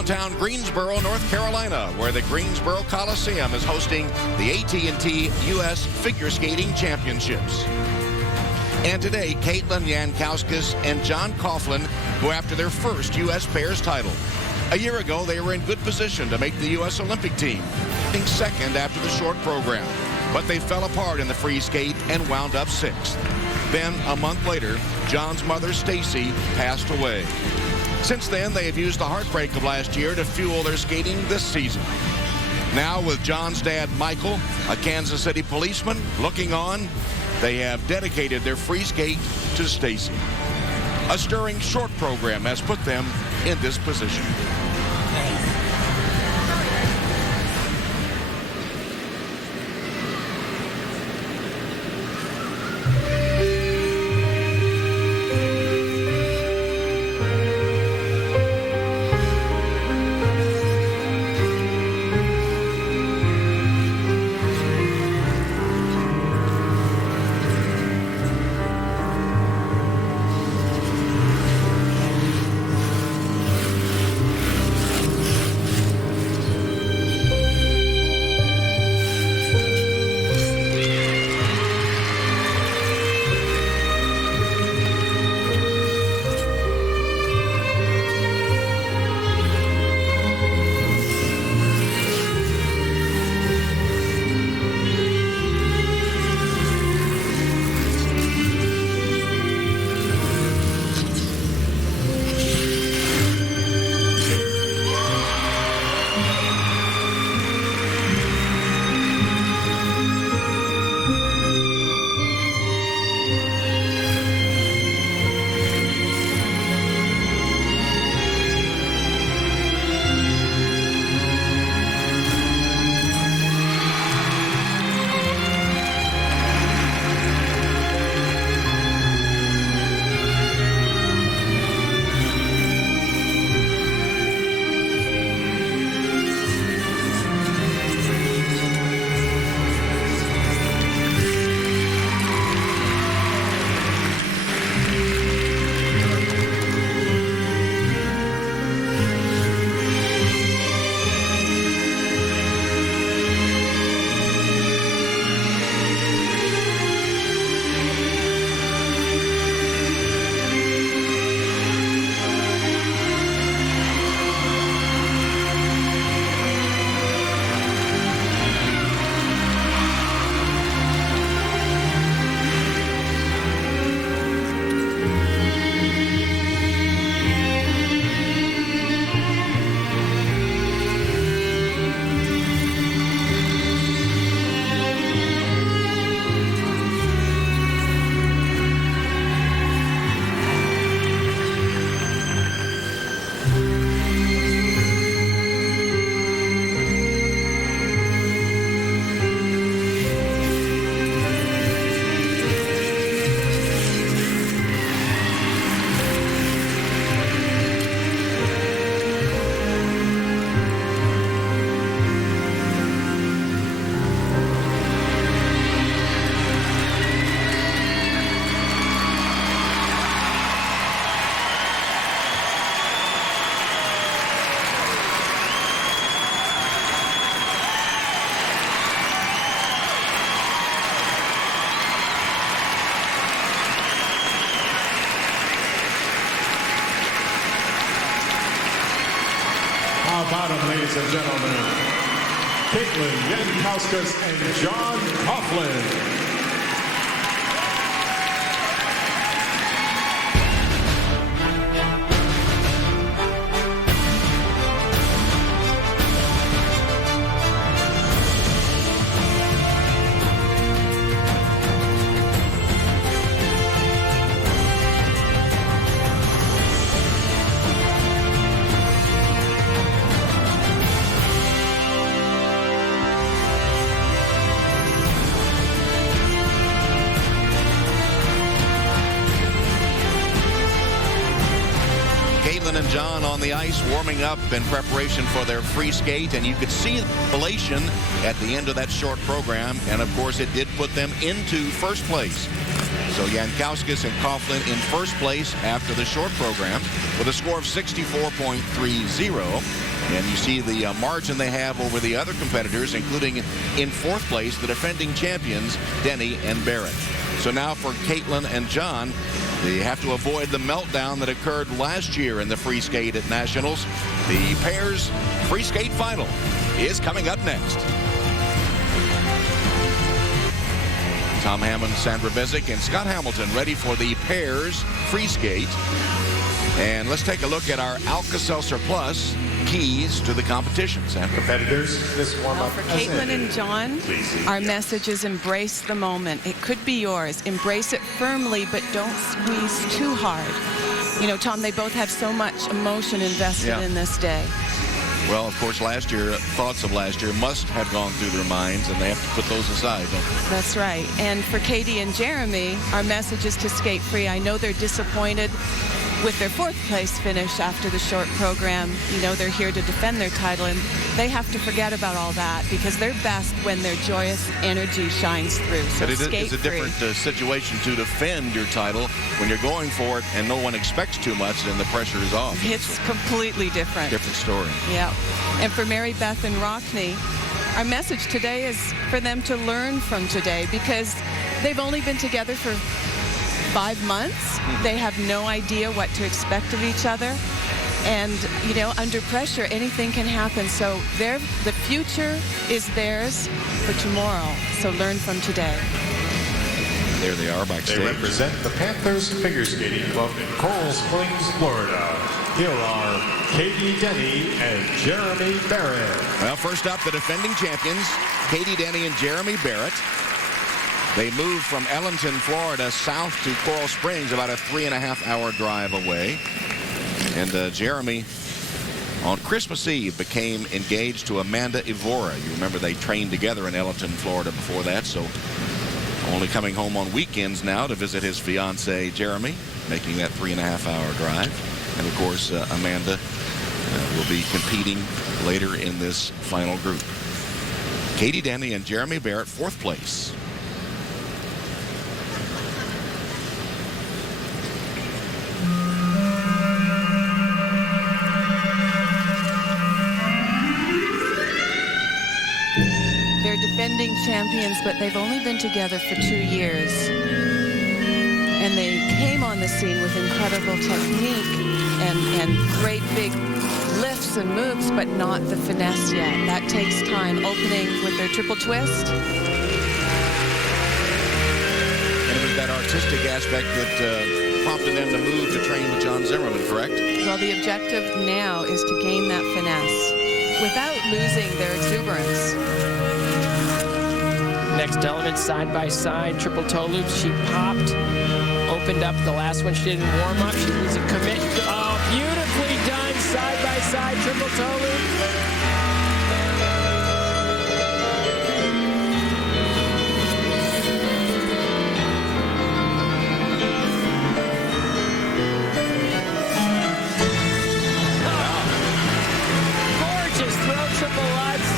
downtown Greensboro, North Carolina, where the Greensboro Coliseum is hosting the AT&T U.S. Figure Skating Championships. And today, Caitlin Jankowskis and John Coughlin go after their first U.S. pairs title. A year ago, they were in good position to make the U.S. Olympic team, being second after the short program. But they fell apart in the free skate and wound up sixth. Then, a month later, John's mother, Stacy, passed away. Since then, they have used the heartbreak of last year to fuel their skating this season. Now, with John's dad, Michael, a Kansas City policeman, looking on, they have dedicated their free skate to Stacy. A stirring short program has put them in this position. Bottom, ladies and gentlemen, Caitlin Jankowskis and John Coughlin. Caitlin and John on the ice warming up in preparation for their free skate, and you could see the elation at the end of that short program, and of course it did put them into first place. So Jankowskis and Coughlin in first place after the short program with a score of 64.30. And you see the margin they have over the other competitors, including in fourth place, the defending champions, Denny and Barrett. So now for Caitlin and John, they have to avoid the meltdown that occurred last year in the free skate at Nationals. The pairs free skate final is coming up next. Tom Hammond, Sandra Bezic, and Scott Hamilton ready for the pairs free skate. And let's take a look at our Alka-Seltzer Plus keys to the competition. Sam. Competitors, this warm-up. For Caitlin and John, our message is embrace the moment. It could be yours. Embrace it firmly, but don't squeeze too hard. You know, Tom, they both have so much emotion invested in this day. Well, of course, last year, thoughts of last year must have gone through their minds, and they have to put those aside, don't they? That's right. And for Katie and Jeremy, our message is to skate free. I know they're disappointed with their fourth place finish after the short program. You know, they're here to defend their title, and they have to forget about all that because they're best when their joyous energy shines through. So but skate it's a free. different situation to defend your title when you're going for it and no one expects too much and the pressure is off. It's completely different. Different story. Yeah. And for Mary Beth and Rockney, our message today is for them to learn from today because they've only been together for 5 months. They have no idea what to expect of each other. And, you know, under pressure, anything can happen. So the future is theirs for tomorrow. So learn from today. There they are backstage. They represent the Panthers Figure Skating Club in Coral Springs, Florida. Here are Katie Denny and Jeremy Barrett. Well, first up, the defending champions, Katie Denny and Jeremy Barrett. They moved from Ellenton, Florida, south to Coral Springs, about a 3.5-hour drive away. And Jeremy, on Christmas Eve, became engaged to Amanda Evora. You remember they trained together in Ellenton, Florida before that, so only coming home on weekends now to visit his fiancée, Jeremy, making that 3.5-hour drive. And, of course, Amanda will be competing later in this final group. Katie Denny and Jeremy Barrett, fourth place. They're defending champions, but they've only been together for 2 years. And they came on the scene with incredible technique and great big lifts and moves, but not the finesse yet. That takes time. Opening with their triple twist. And it was that artistic aspect that prompted them to move to train with John Zimmerman, correct? Well, the objective now is to gain that finesse without losing their exuberance. Next element, side by side, triple toe loops. She popped, opened up the last one she did in warm up. She needs a commit. Oh, beautifully done, side by side, triple toe loop. Gorgeous throw, triple lutz.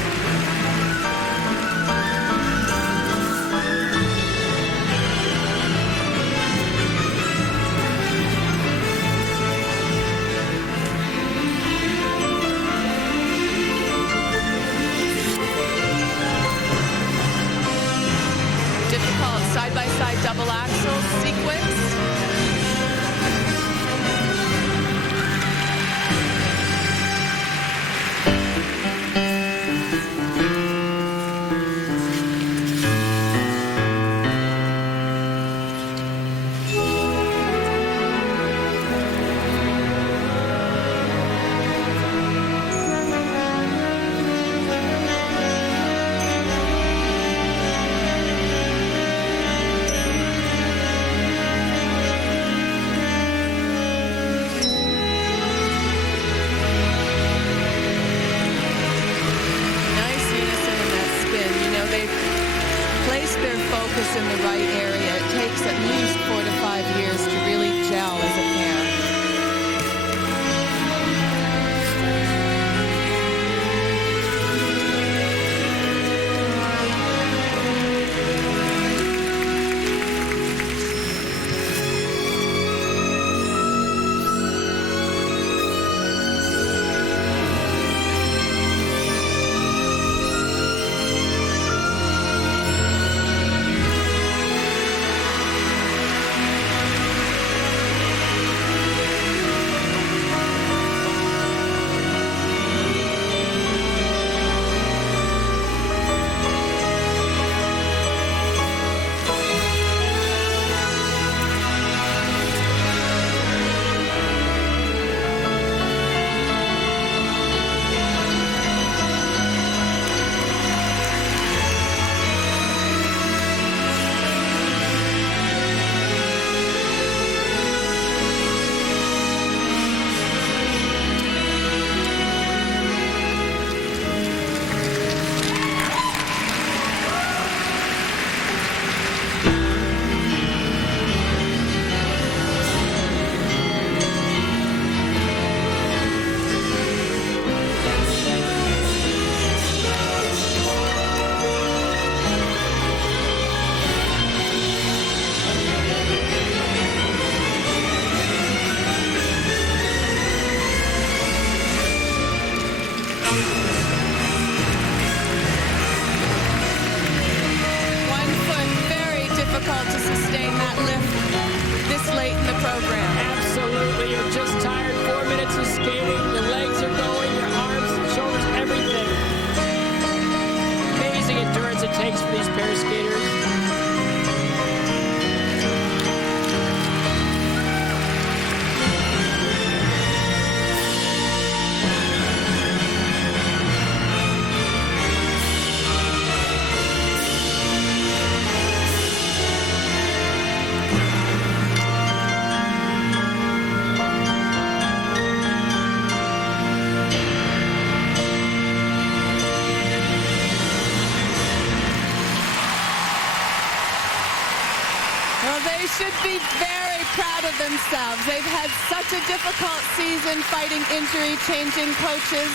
themselves. They've had such a difficult season fighting injury, changing coaches.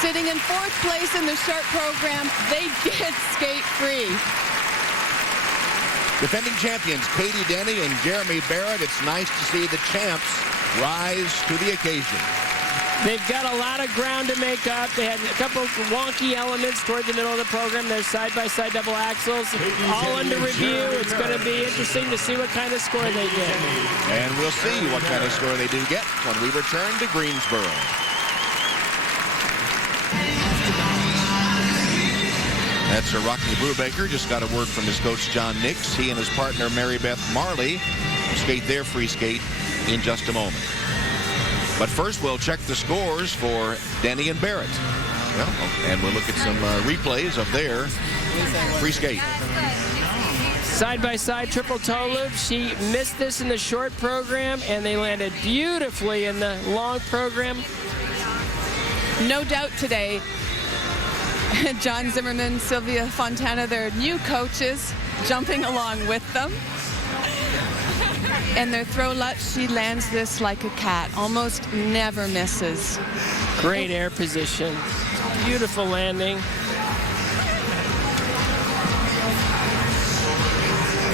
Sitting in 4th place in the short program, they did skate free. Defending champions Katie Denny and Jeremy Barrett. It's nice to see the champs rise to the occasion. They've got a lot of ground to make up. They had a couple of wonky elements toward the middle of the program. Their side-by-side double axles, all under review. It's going to be interesting to see what kind of score they get. And we'll see what kind of score they do get when we return to Greensboro. That's Sir Rockney Brubaker. Just got a word from his coach, John Nix. He and his partner, Mary Beth Marley, will skate their free skate in just a moment. But first, we'll check the scores for Denny and Barrett. Well, and we'll look at some replays of their free skate. Side-by-side triple toe loop. She missed this in the short program, and they landed beautifully in the long program. No doubt today, John Zimmerman, Sylvia Fontana, their new coaches, jumping along with them. And their throw lutz, she lands this like a cat, almost never misses. Great air position. Beautiful landing.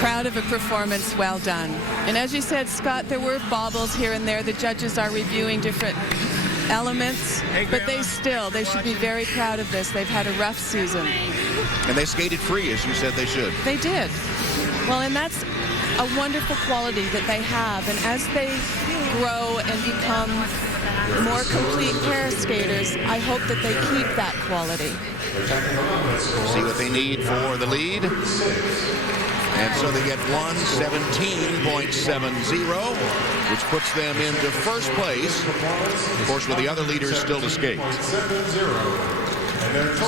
Proud of a performance well done. And as you said, Scott, there were bobbles here and there. The judges are reviewing different elements, but they should be very proud of this. They've had a rough season. And they skated free, as you said they should. They did. Well, and that's a wonderful quality that they have. And as they grow and become more complete pair skaters, I hope that they keep that quality. See what they need for the lead. And so they get 1:17.70, which puts them into first place, of course, with the other leaders still to skate.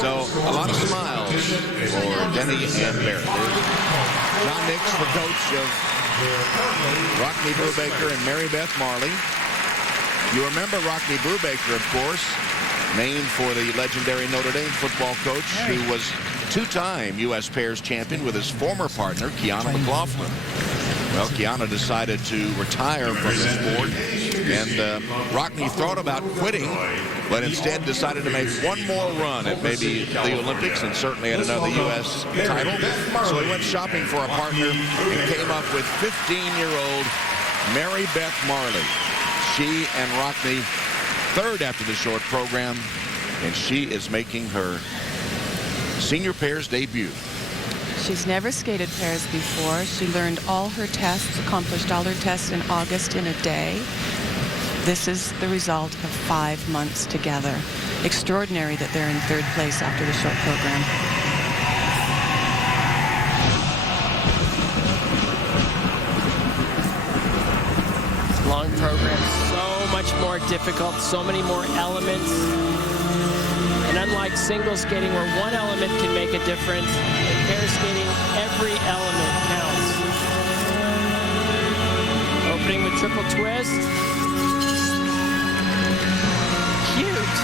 So a lot of smiles for Denny and Barrett. John Nix, the coach of Rockney Brubaker and Mary Beth Marley. You remember Rockney Brubaker, of course, named for the legendary Notre Dame football coach who was two-time U.S. pairs champion with his former partner, Kiana McLaughlin. Well, Kiana decided to retire from the sport, and Rockney thought about quitting, but instead decided to make one more run at maybe the Olympics and certainly at another U.S. title. So he went shopping for a partner and came up with 15-year-old Mary Beth Marley. She and Rockney third after the short program, and she is making her senior pairs debut. She's never skated pairs before. She learned all her tests, accomplished all her tests in August in a day. This is the result of 5 months together. Extraordinary that they're in third place after the short program. Long program, so much more difficult, so many more elements. And unlike single skating where one element can make a difference, in pair skating, every element counts. Opening with triple twist. Huge.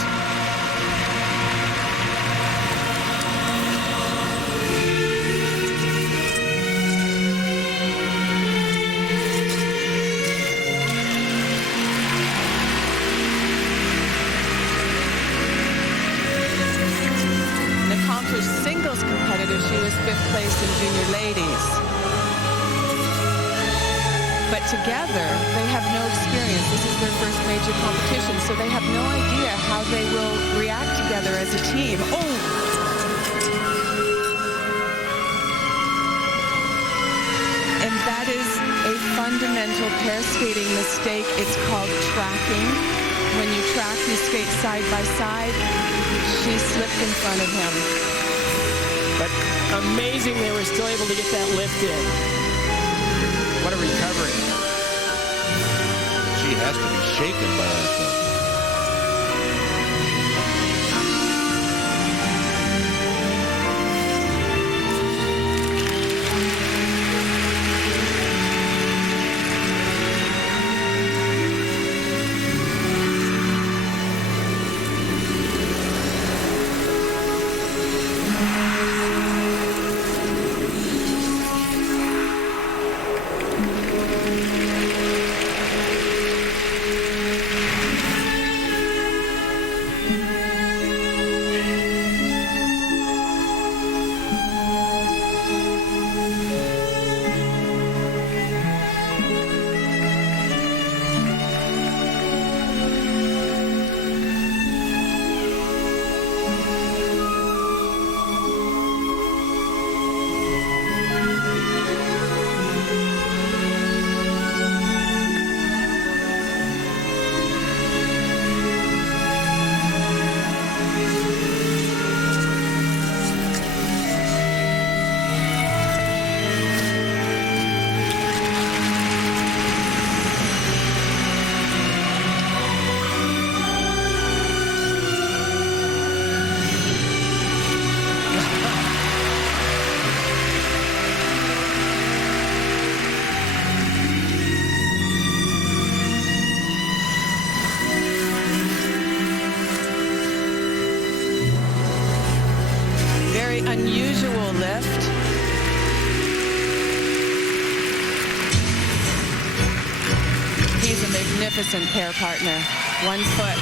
Singles competitor, she was 5th place in junior ladies. But together, they have no experience. This is their first major competition, so they have no idea how they will react together as a team. Oh! And that is a fundamental pair skating mistake. It's called tracking. When you track, you skate side by side. She slipped in front of him. But amazing they were still able to get that lift in. What a recovery. She has to be shaken by that. magnificent pair partner. 1 foot.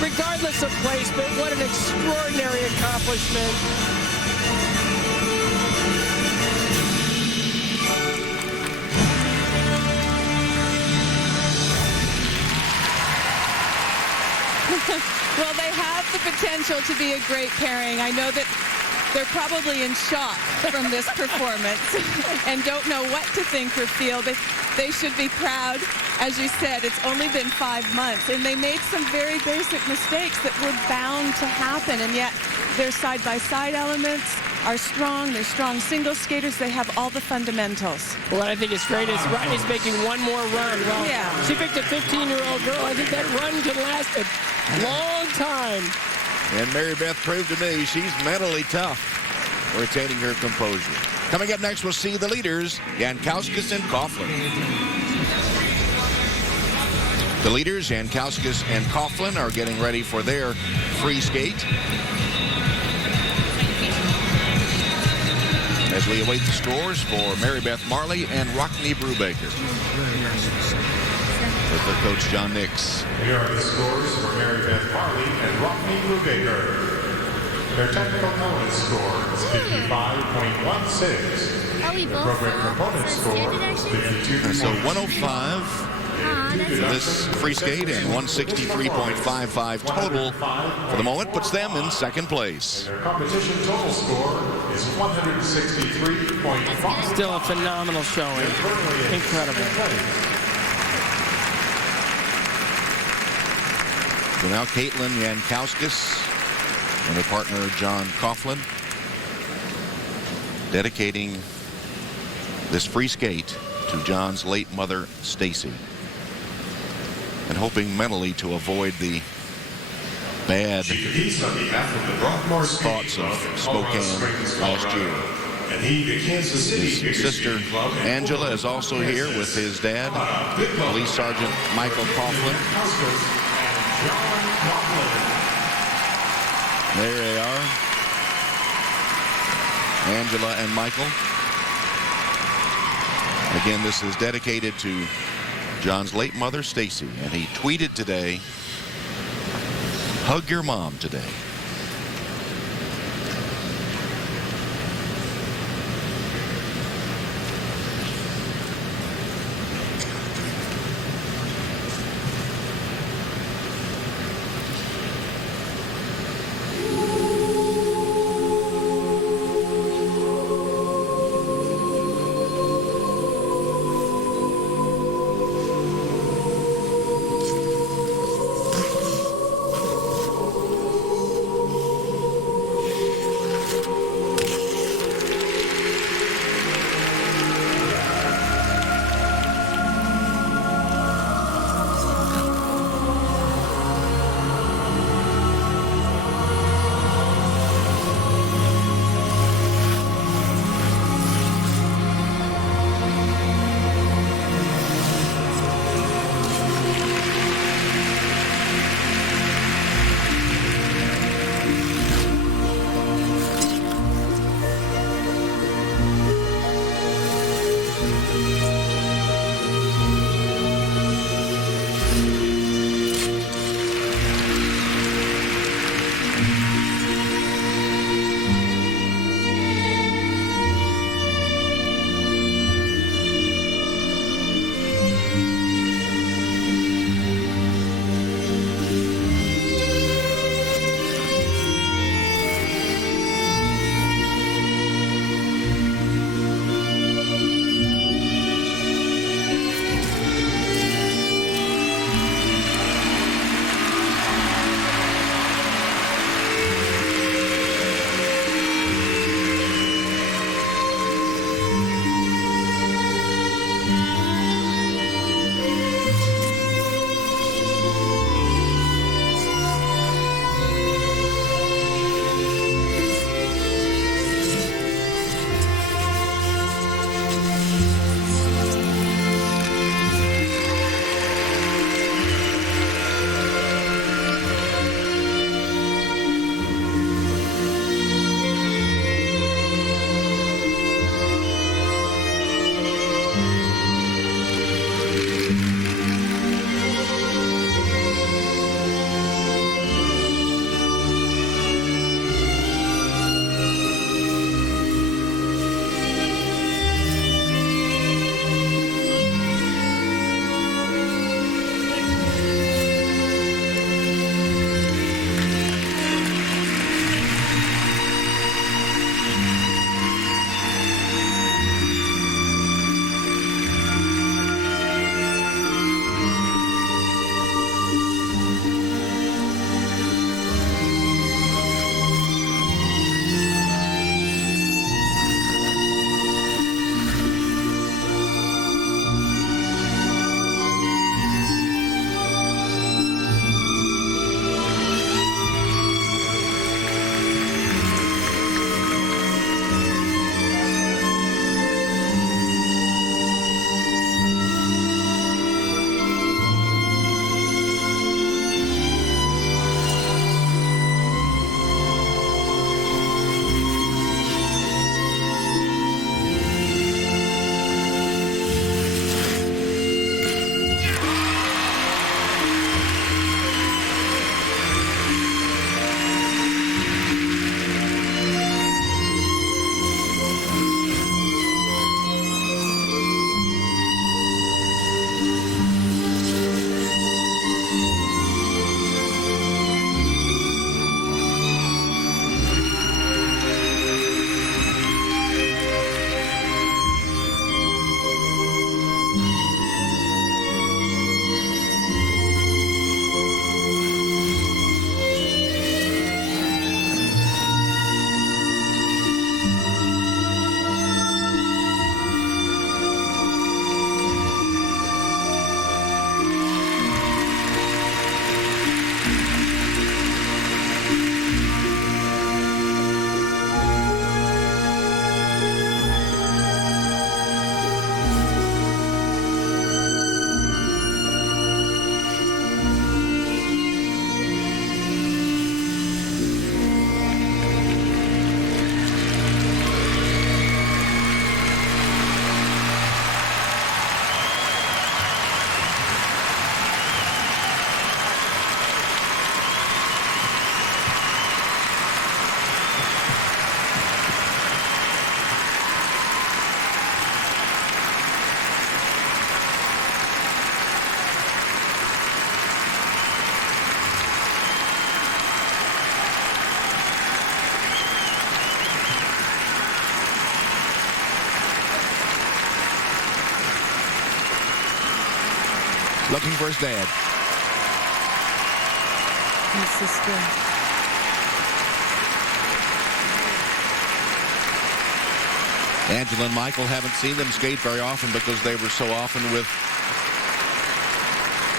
Regardless of placement, what an extraordinary accomplishment. Well, they have the potential to be a great pairing. I know that they're probably in shock from this performance and don't know what to think or feel. They should be proud. As you said, it's only been 5 months, and they made some very basic mistakes that were bound to happen, and yet their side-by-side elements are strong. They're strong single skaters. They have all the fundamentals. What I think is great is Rodney's making one more run. Well, yeah. She picked a 15-year-old girl. I think that run could last a long time. And Mary Beth proved to me she's mentally tough, retaining her composure. Coming up next, we'll see the leaders, Jankowskis and Coughlin. The leaders, Jankowskis and Coughlin, are getting ready for their free skate. As we await the scores for Mary Beth Marley and Rockne Brubaker. With their coach, John Nix. Here are the scores for Mary Beth Marley and Rockne Brubaker. Their technical element score is 55.16. Are we The both program component for score, standard action? 52. So 105 for this free skate and 163.55 total for the moment puts them in second place. Their competition total score is 163.5. Still a phenomenal showing. Incredible. So now Caitlin Jankowskis and her partner John Coughlin dedicating this free skate to John's late mother, Stacy, and hoping mentally to avoid the bad thoughts of Spokane last year. His sister Angela is also here with his dad, Police Sergeant Michael Coughlin. There they are, Angela and Michael. Again, this is dedicated to John's late mother, Stacy, and he tweeted today, "Hug your mom today." looking for his dad. His sister. Angela and Michael haven't seen them skate very often because they were so often with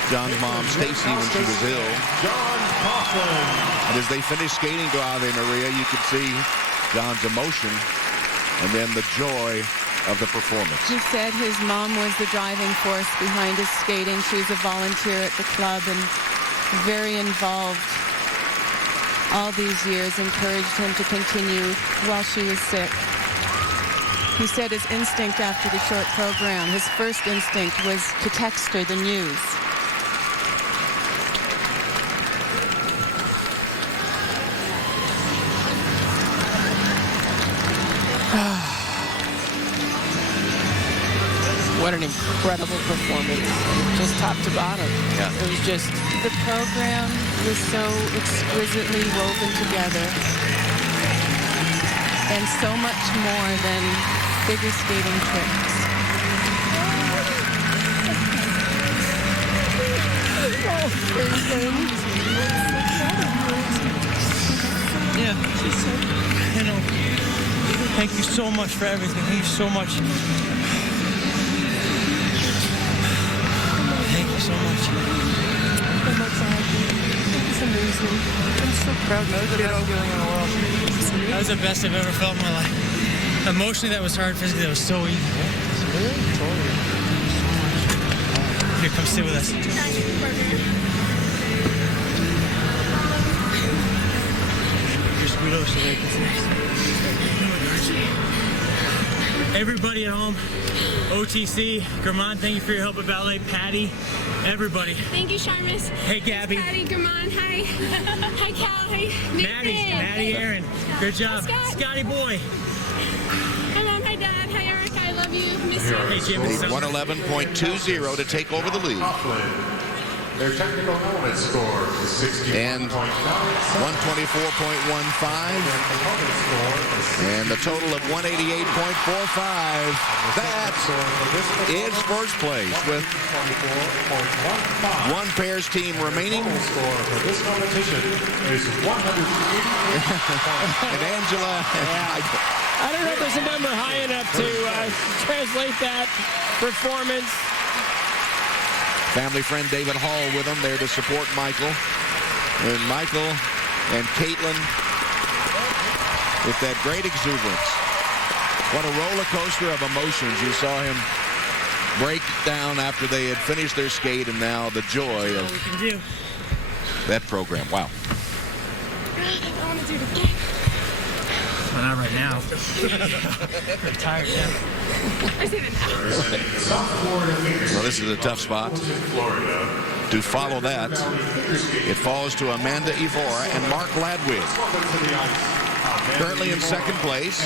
John's mom, Stacy, when she was ill. John Coughlin. And as they finished skating to Ave Maria, you could see John's emotion and then the joy of the performance. He said his mom was the driving force behind his skating. She was a volunteer at the club and very involved all these years, encouraged him to continue while she was sick. He said his instinct after the short program, his first instinct was to text her the news. What an incredible performance, just top to bottom. Yeah. It was just, The program was so exquisitely woven together and so much more than figure skating tricks. Yeah, you know, thank you so much for everything. Thank you so much. Thank you so much. It's amazing. I'm so proud. That was the best feeling in the world. That was the best I've ever felt in my life. Emotionally, that was hard. Physically, that was so easy. Here, come sit with us. Your sweetos so they can see. Everybody at home, OTC, Germán, thank you for your help at Ballet. Patty, everybody. Thank you, Sharmis. Hey, Gabby. Patty, Germán, hi. Hi, Cal. Hi, Maddie, Aaron. Good job. Scott. Scotty boy. Hi, Mom. Hi, Dad. Hi, Eric. I love you. Miss you. Hey, Jim. Need 111.20 to take over the lead. Coughlin. Their technical element score is 60.9. And 124.15. And a total of 188.45. That is first place with one pairs team remaining. Score for this competition is 180. And Angela and Michael. I don't know if there's a number high enough to translate that performance. Family friend David Hall with them there to support Michael. And Michael and Caitlin with that great exuberance. What a roller coaster of emotions. You saw him break down after they had finished their skate, and now the joy All we of can do. that program. Wow. I want to do it again. Well, not right now. I'm tired now. I say that now. Well, this is a tough spot. To follow that, it falls to Amanda Ivora and Mark Ladwig. Currently in second place.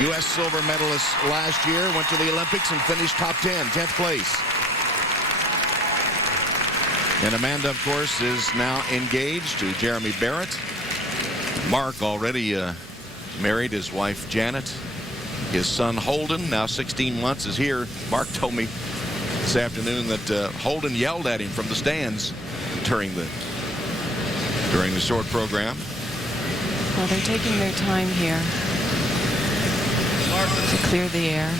U.S. silver medalist last year, went to the Olympics and finished top 10, 10th place. And Amanda, of course, is now engaged to Jeremy Barrett. Mark already married his wife, Janet. His son, Holden, now 16 months, is here. Mark told me this afternoon that Holden yelled at him from the stands during the short program. Well, they're taking their time here to clear the air.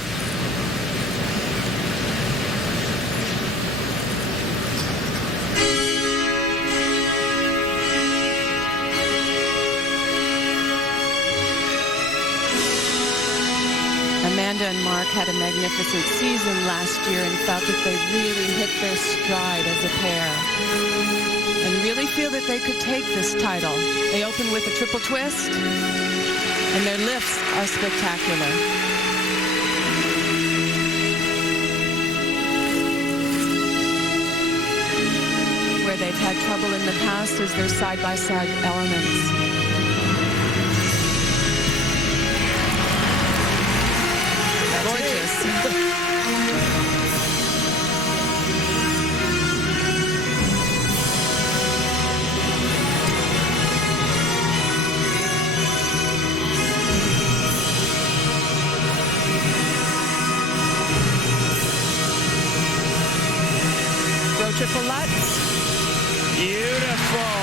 Amanda and Mark had a magnificent season last year and felt that they really hit their stride as a pair and really feel that they could take this title. They open with a triple twist, and their lifts are spectacular. Where they've had trouble in the past is their side-by-side elements. Gorgeous. triple Lutz. Beautiful.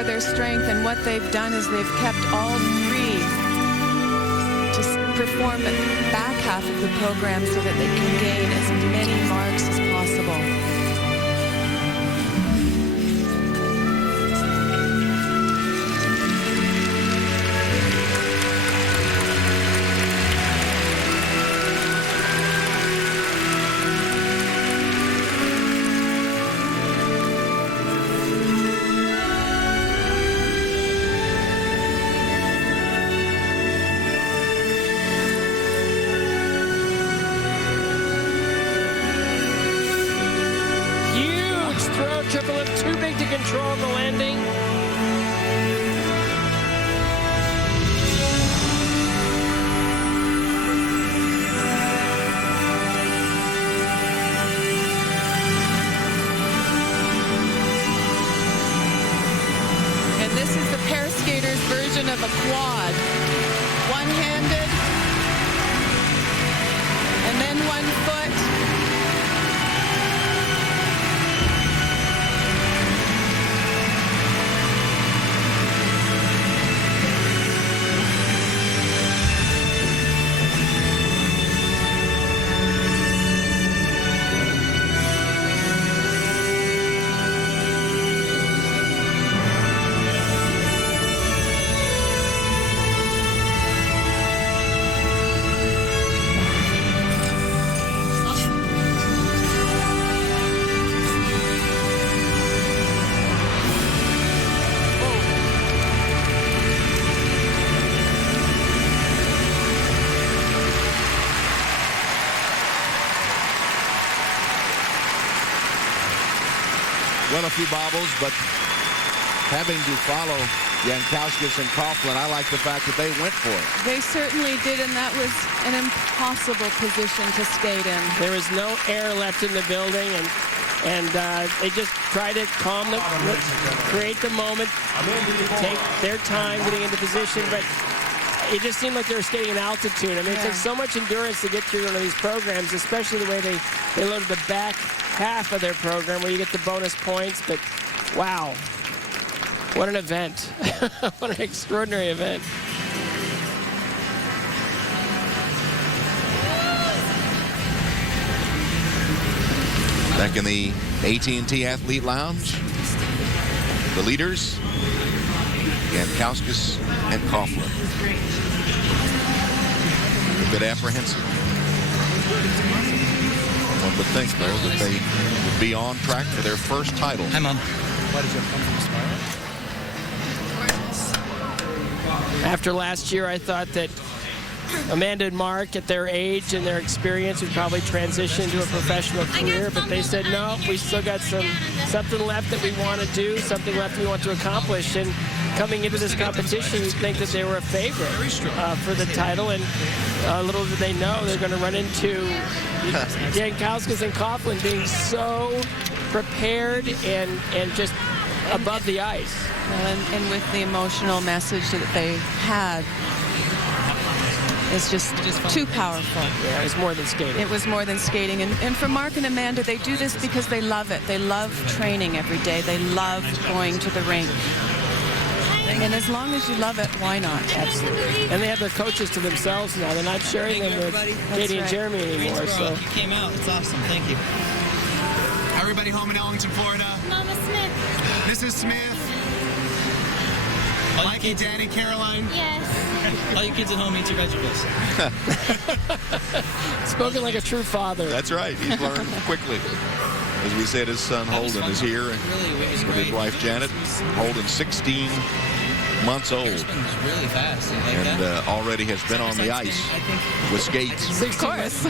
Their strength, and what they've done is they've kept all three to perform the back half of the program so that they can gain as many marks as possible. Triple lift, too big to control the landing. And this is the pair skaters' version of a quad. One-handed, and then 1 foot. Well, a few bobbles, but having to follow Jankowskis and Coughlin, I like the fact that they went for it. They certainly did, and that was an impossible position to skate in. There was no air left in the building, and they just tried to create the moment, take their time getting into position, but it just seemed like they were skating in altitude. I mean, it takes so much endurance to get through one of these programs, especially the way they loaded the back half of their program where you get the bonus points. But wow, what an event. What an extraordinary event. Back in the AT&T Athlete Lounge, the leaders, Jankowskis and Coughlin. A bit apprehensive. One would think, though, that they would be on track for their first title. Hi, Mom. Why did you come from Spiral? After last year, I thought that Amanda and Mark, at their age and their experience, would probably transition to a professional career, but they said, no, we still got something left that we want to do, something left we want to accomplish. And coming into this competition, you'd think that they were a favorite for the title, and little did they know they're going to run into Jankowskis and Coughlin being so prepared and just above the ice. Well, and with the emotional message that they had, it's just too powerful. Yeah, it was more than skating. It was more than skating. And for Mark and Amanda, they do this because they love it. They love training every day. They love going to the rink. And as long as you love it, why not? Absolutely. And they have their coaches to themselves now. They're not sharing them with Katie and Jeremy anymore. So you came out. It's awesome. Thank you. Everybody home in Ellington, Florida. Mama Smith. Mrs. Smith. Mikey, Danny, Caroline. Yes. All you kids at home, eat your vegetables. spoken like a true father. That's right. He's learned quickly. As we said, his son Holden is here with his wife Janet. Holden, 16 months old, It was really fast. and already has been on the ice with skates. Of course.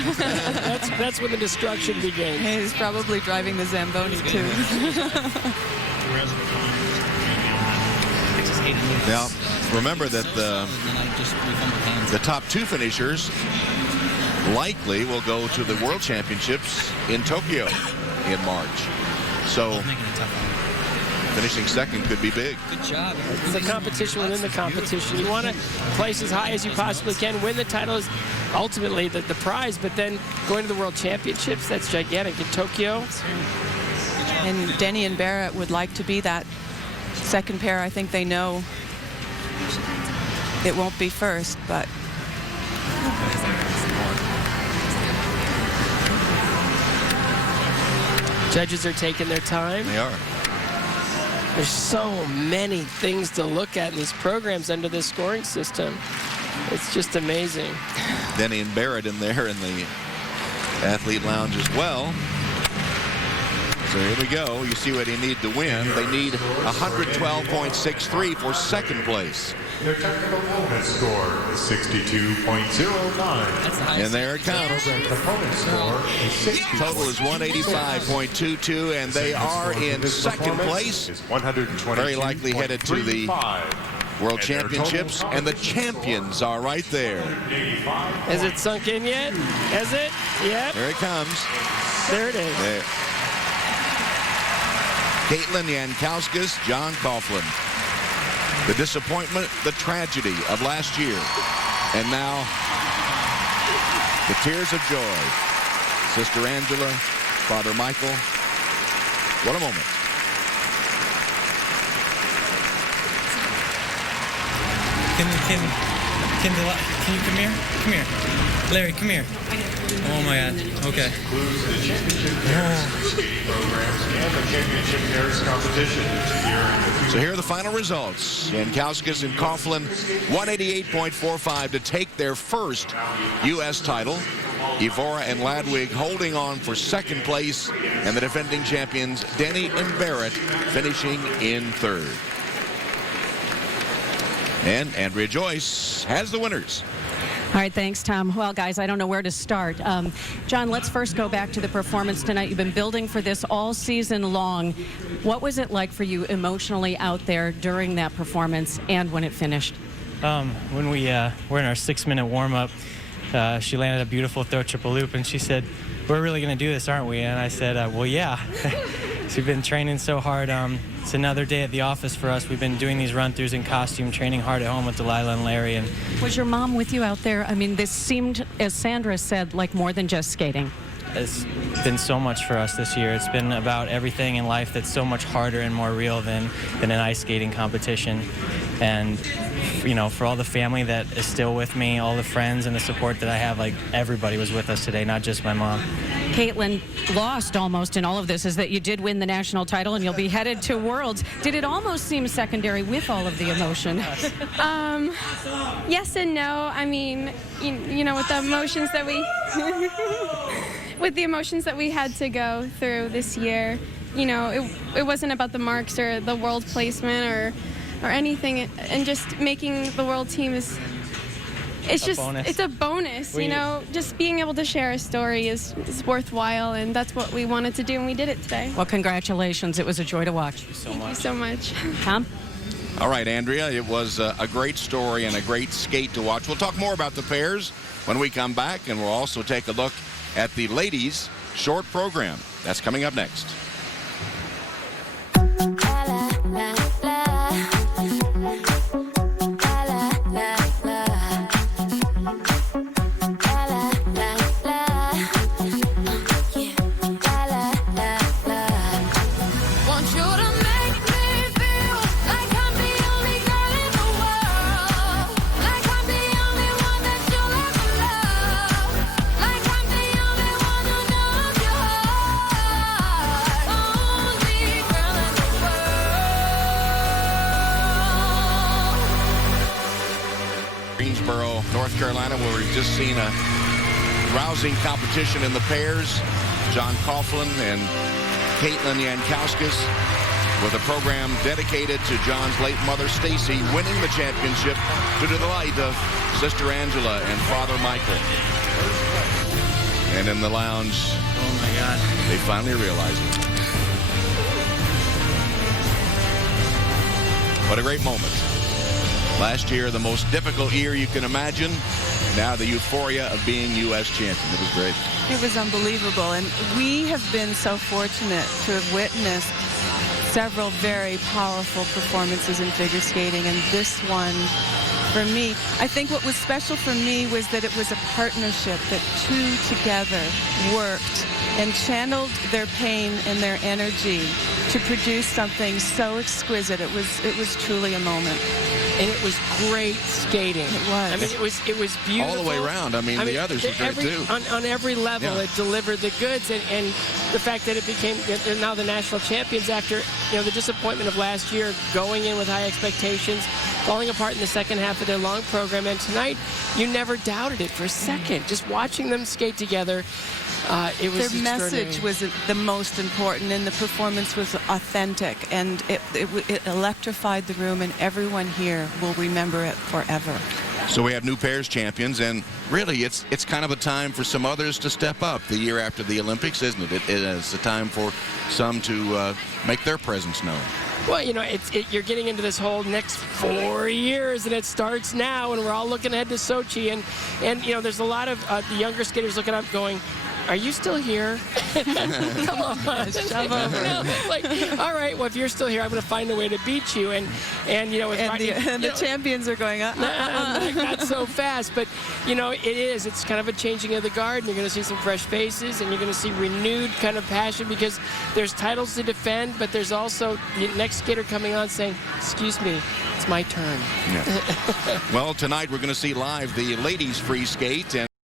That's when the destruction begins. He's probably driving the Zamboni, too. Now, remember that the top two finishers likely will go to the World Championships in Tokyo in March. So finishing second could be big. Good job. It's a competition within the competition. You want to place as high as you possibly can. Win the title is ultimately the prize, but then going to the World Championships, that's gigantic. In Tokyo. And Denny and Barrett would like to be that second pair. I think they know it won't be first, but Judges are taking their time. They are. There's so many things to look at in these programs under this scoring system. It's just amazing. Denny and Barrett in there in the athlete lounge as well. So here we go. You see what they need to win. They need 112.63 for second place. Their technical element score is 62.09. That's the highest. And there it comes. Their component score is 60. Total is 185.22, and they are in second place. Is 122.35. Very likely headed to the World Championships, and the champions are right there. Has it sunk in yet? Has it? Yep. There it comes. There it is. There. Caitlin Jankowskis, John Coughlin. The disappointment, the tragedy of last year. And now, the tears of joy. Sister Angela, Father Michael. What a moment. Can you come here? Come here. Larry, come here. Oh my God. Okay. Includes the championship pairs, skating programs, and the championship pairs competition here in the So here are the final results. Jankowskis and Coughlin, 188.45 to take their first U.S. title. Evora and Ladwig holding on for second place, and the defending champions Denny and Barrett finishing in third. And Andrea Joyce has the winners. All right, thanks, Tom. Well, guys, I don't know where to start. John, let's first go back to the performance tonight. You've been building for this all season long. What was it like for you emotionally out there during that performance and when it finished? When we were in our 6-minute warm-up, she landed a beautiful throw triple loop, and she said, "We're really going to do this, aren't we?" And I said, well, yeah. So we've been training so hard. It's another day at the office for us. We've been doing these run-throughs in costume, training hard at home with Delilah and Larry. And Was your mom with you out there? I mean, this seemed, as Sandra said, like more than just skating. it's been so much for us this year. It's been about everything in life that's so much harder and more real than an ice skating competition. And, you know, for all the family that is still with me, all the friends and the support that I have, like, everybody was with us today, not just my mom. Caitlin, lost almost in all of this is that you did win the national title and you'll be headed to Worlds. Did it almost seem secondary with all of the emotion? Yes and no. I mean, you know, with the emotions that we with the emotions that we had to go through this year, you know, it wasn't about the marks or the world placement or anything, and just making the world team is it's just bonus. it's a bonus, We- you know. Just being able to share a story is worthwhile, and that's what we wanted to do, and we did it today. Well, congratulations. It was a joy to watch. Thank you so much. Tom? All right, Andrea, it was a great story and a great skate to watch. We'll talk more about the pairs when we come back, and we'll also take a look at the ladies' short program. That's coming up next. Greensboro, North Carolina, where we've just seen a rousing competition in the pairs. John Coughlin and Caitlin Jankowskis with a program dedicated to John's late mother, Stacy, winning the championship to the delight of Sister Angela and Father Michael. And in the lounge, Oh my God. they finally realized it. What a great moment. Last year, the most difficult year you can imagine. Now the euphoria of being U.S. champion. It was great. It was unbelievable, and we have been so fortunate to have witnessed several very powerful performances in figure skating, and this one, for me, I think what was special for me was that it was a partnership, that two together worked and channeled their pain and their energy to produce something so exquisite. It was truly a moment. And it was great skating. It was. I mean, it was beautiful. All the way around. I mean, the others were great too. On every level, Yeah. it delivered the goods, and the fact that it became, they're now the national champions after, the disappointment of last year, going in with high expectations, falling apart in the second half of their long program. And tonight, you never doubted it for a second. Just watching them skate together, it was Their message extraordinary. was the most important, and the performance was authentic, and it electrified the room, and everyone here will remember it forever. So we have new pairs champions, and really it's kind of a time for some others to step up the year after the Olympics, isn't it? It is a time for some to make their presence known. Well, you're getting into this whole next 4 years, and it starts now, and we're all looking ahead to Sochi, and there's a lot of the younger skaters looking up going, are you still here? Come on. Shove over. Like, all right, well, if you're still here, I'm going to find a way to beat you. And The champions are going, not so fast, but it's kind of a changing of the guard, and you're going to see some fresh faces, and you're going to see renewed kind of passion, because there's titles to defend, but there's also the next skater coming on saying, excuse me, it's my turn. Yeah. Well, tonight we're going to see live the ladies free skate, and